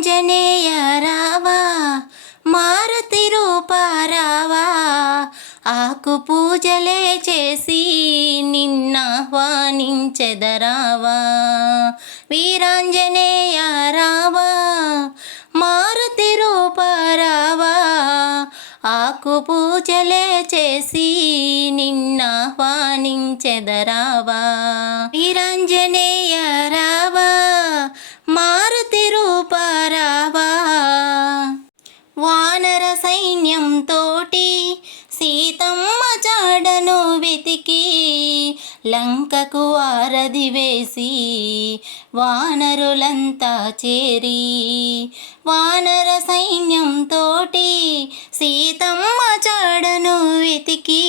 వీరాంజనేయ రావా, మారుతి రూప రావా, ఆకు పూజలే చేసి నిన్నాహ్వానించెదరావా. వీరాంజనేయ రావా, మారుతి రూప రావా, ఆకు పూజలే చేసి నిన్నాహ్వానించెదరావా. వీరాంజనేయ రావా, మారుతి రూప రావా. వానర సైన్యంతోటి సీతమ్మ జాడను వెతికి లంకకు వారధి వేసి వానరులంతా చేరి, వానర సైన్యంతోటి సీతమ్మ జాడను వెతికి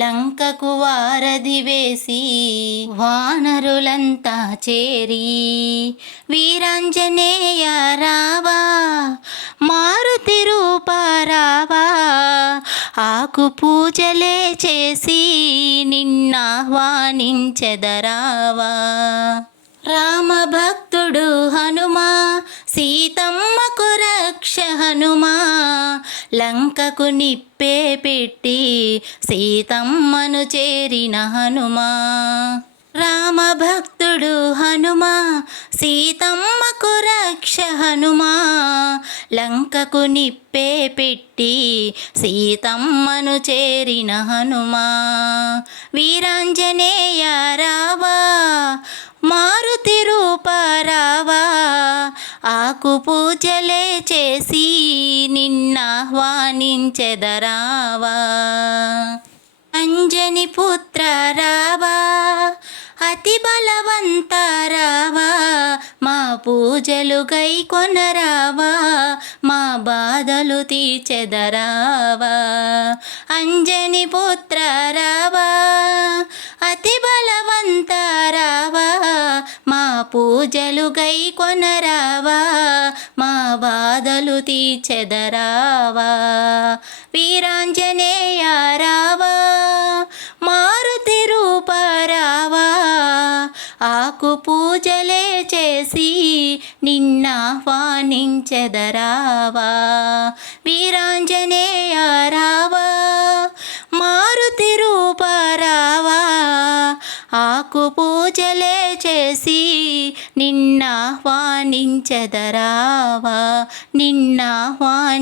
లంకకు వారధి వేసి వానరులంతా చేరి. వీరాంజనేయ రావా, మారుతి రూప రావా, ఆకు పూజలే చేసి నిన్నాహ్వానించెదరావా. రామభక్తుడు హనుమా, సీతమ్మకు రక్ష హనుమా, లంకకు నిప్పే పెట్టి సీతమ్మను చేరిన హనుమా. రామభక్తుడు హనుమా, సీతమ్మకు రక్ష హనుమా, లంకకు నిప్పే పెట్టి సీతమ్మను చేరిన హనుమా. వీరాంజనేయ రావా, మారుతి రూప రావా, ఆకు పూజలే చేసి నిన్నాహ్వానించెదరావా. అంజని పుత్ర రావా, అతి బలవంత రావా, మా పూజలు గైకొనరావా, మా బాధలు తీర్చెదరావా. అంజని పుత్ర రావా, అతి బలవంత రావా, మా పూజలు గైకొనరావా, మా బాధలు తీర్చెదరావా. వీరాంజనేయ రావా, మారుతి రూప రావా, ఆకు పూజలే చేసి నిన్నాహ్వానించెదరావా. వీరాంజనేయ రావా, మారుతి రూప రావా, ఆకు పూజలే చేసి నిన్నాహ్వానించెదరావా, నిన్నాహ్వానించెదరావా.